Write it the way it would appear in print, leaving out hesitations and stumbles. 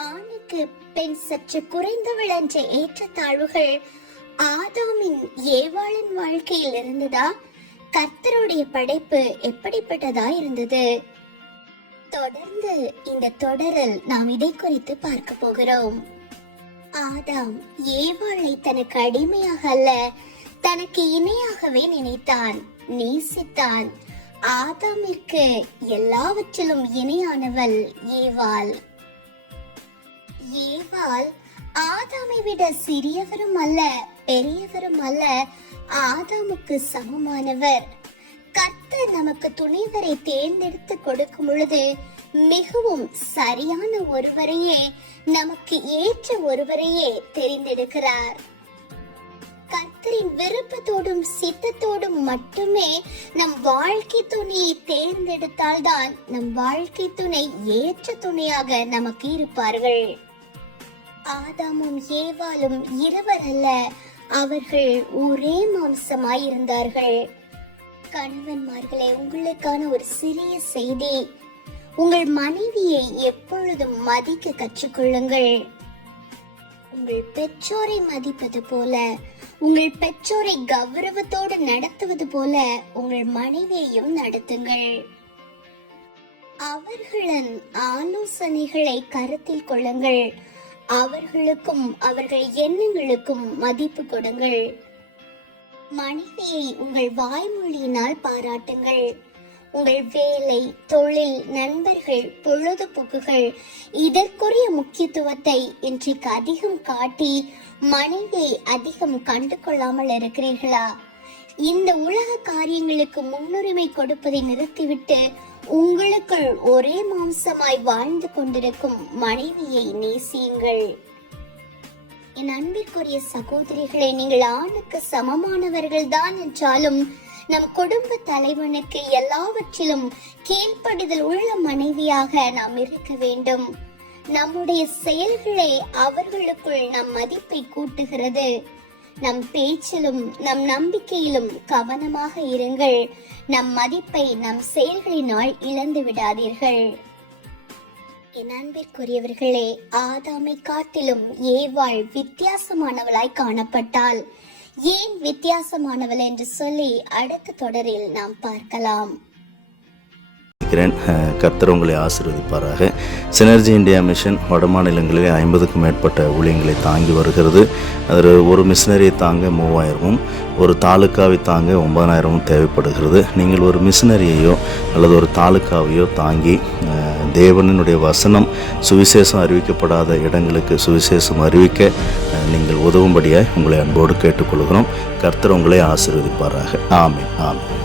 ஆணுக்கு பெண் சற்று குறைந்தவள் என்ற ஏற்றத்தாழ்வுகள் ஆதாமின் ஏவாளின் வாழ்க்கையில் இருந்ததா? கர்த்தருடைய படைப்பு எப்படிப்பட்டதா இருந்தது? தொடர்ந்து இந்த தொடரில் நாம் இதை குறித்து பார்க்க போகிறோம். ஆதாம் ஏவாளை தனக்கு அடிமையாக அல்ல, தனக்கு இணையாகவே நினைத்தான், நேசித்தான். ஆதாமிற்கு எல்லாவற்றிலும் இணையானவள் ஏவாள். ஏவாள் ஆதாமை விட சிறியவரும் அல்ல, பெரியவரும் அல்ல, ஆதாமுக்கு சமமானவர். கர்த்தர் நமக்கு துணைவரை தேர்ந்தெடுத்து கொடுக்கும் பொழுது மிகவும் சரியான ஒருவரையே, நமக்கு ஏற்ற ஒருவரையே தெரிந்தெடுக்கிறார். கர்த்தரின் விருப்பத்தோடும் சித்தத்தோடும் மட்டுமே நம் வாழ்க்கை துணையை தேர்ந்தெடுத்தால்தான் நம் வாழ்க்கை துணை ஏற்ற துணையாக நமக்கு இருப்பார்கள். ஆதாமும் ஏவாளும் இருவர் அல்ல, அவர்கள் ஒரே மாம்சமாய் இருந்தார்கள். கணவன்மார்களே, உங்களுக்கான ஒரு சிறிய செய்தி. உங்கள் மனைவியை எப்பொழுதும் மதிக்க கற்றுக்கொள்ளுங்கள். உங்கள் பெற்றோரை மதிப்பது போல, உங்கள் பெற்றோரை கௌரவத்தோடு நடத்துவது போல உங்கள் மனைவியையும் நடத்துங்கள். அவர்களின் ஆலோசனைகளை கருத்தில் கொள்ளுங்கள். அவர்களுக்கும் அவர்கள் எண்ணங்களுக்கும் மதிப்பு கொடுங்கள். மனைவியை உங்கள் வாய்மொழியினால் பாராட்டுங்கள். உங்கள் வேலை, தொழில், நண்பர்கள், பொழுதுபோக்குகள் இதற்குரிய முக்கியத்துவத்தை இன்றைக்கு அதிகம் காட்டி மனைவியை அதிகம் கண்டு கொள்ளாமல் இருக்கிறீர்களா? இந்த உலக காரியங்களுக்கு முன்னுரிமை கொடுப்பதை நிறுத்திவிட்டு உங்களுக்குள் ஒரே மாம்சமாய் வாழ்ந்து கொண்டிருக்கும் மனைவியை நேசியுங்கள். என் அன்பிற்குரிய சகோதரிகளை, நீங்கள் ஆணுக்கு சமமானவர்கள் தான் என்றாலும் நம் குடும்ப தலைவனுக்கு எல்லாவற்றிலும் கீழ்ப்படிதல் உள்ள மனைவியாக நாம் இருக்க வேண்டும். நம்முடைய செயல்களே அவர்களுக்குள் நம் மதிப்பை கூட்டுகிறது. நம் பேச்சிலும் நம் நம்பிக்கையிலும் கவனமாக இருங்கள். நம் மதிப்பை நம் செயல்களினால் இழந்து விடாதீர்கள். என் அன்பிற்குரியவர்களே, ஆதாமை காட்டிலும் ஏவாள் வித்தியாசமானவளாய் காணப்பட்டாள். ஏன் வித்தியாசமானவள் என்று சொல்லி அடுத்த தொடரில் நாம் பார்க்கலாம். கர்த்தர் உங்களை ஆசீர்வதிப்பாராக. சினர்ஜி இந்தியா மிஷன் வட மாநிலங்களில் 50க்கும் மேற்பட்ட ஊழியங்களை தாங்கி வருகிறது. அதில் ஒரு மிஷினரியை தாங்க 3000ம், ஒரு தாலுக்காவை தாங்க 9000ம் தேவைப்படுகிறது. நீங்கள் ஒரு மிஷினரியையோ அல்லது ஒரு தாலுக்காவையோ தாங்கி தேவனுடைய வசனம் சுவிசேஷம் அறிவிக்கப்படாத இடங்களுக்கு சுவிசேஷம் அறிவிக்க நீங்கள் உதவும்படியாக உங்களை அன்போடு கேட்டுக்கொள்கிறோம். கர்த்தர் உங்களை ஆசீர்வதிப்பாராக. ஆமென், ஆமென்.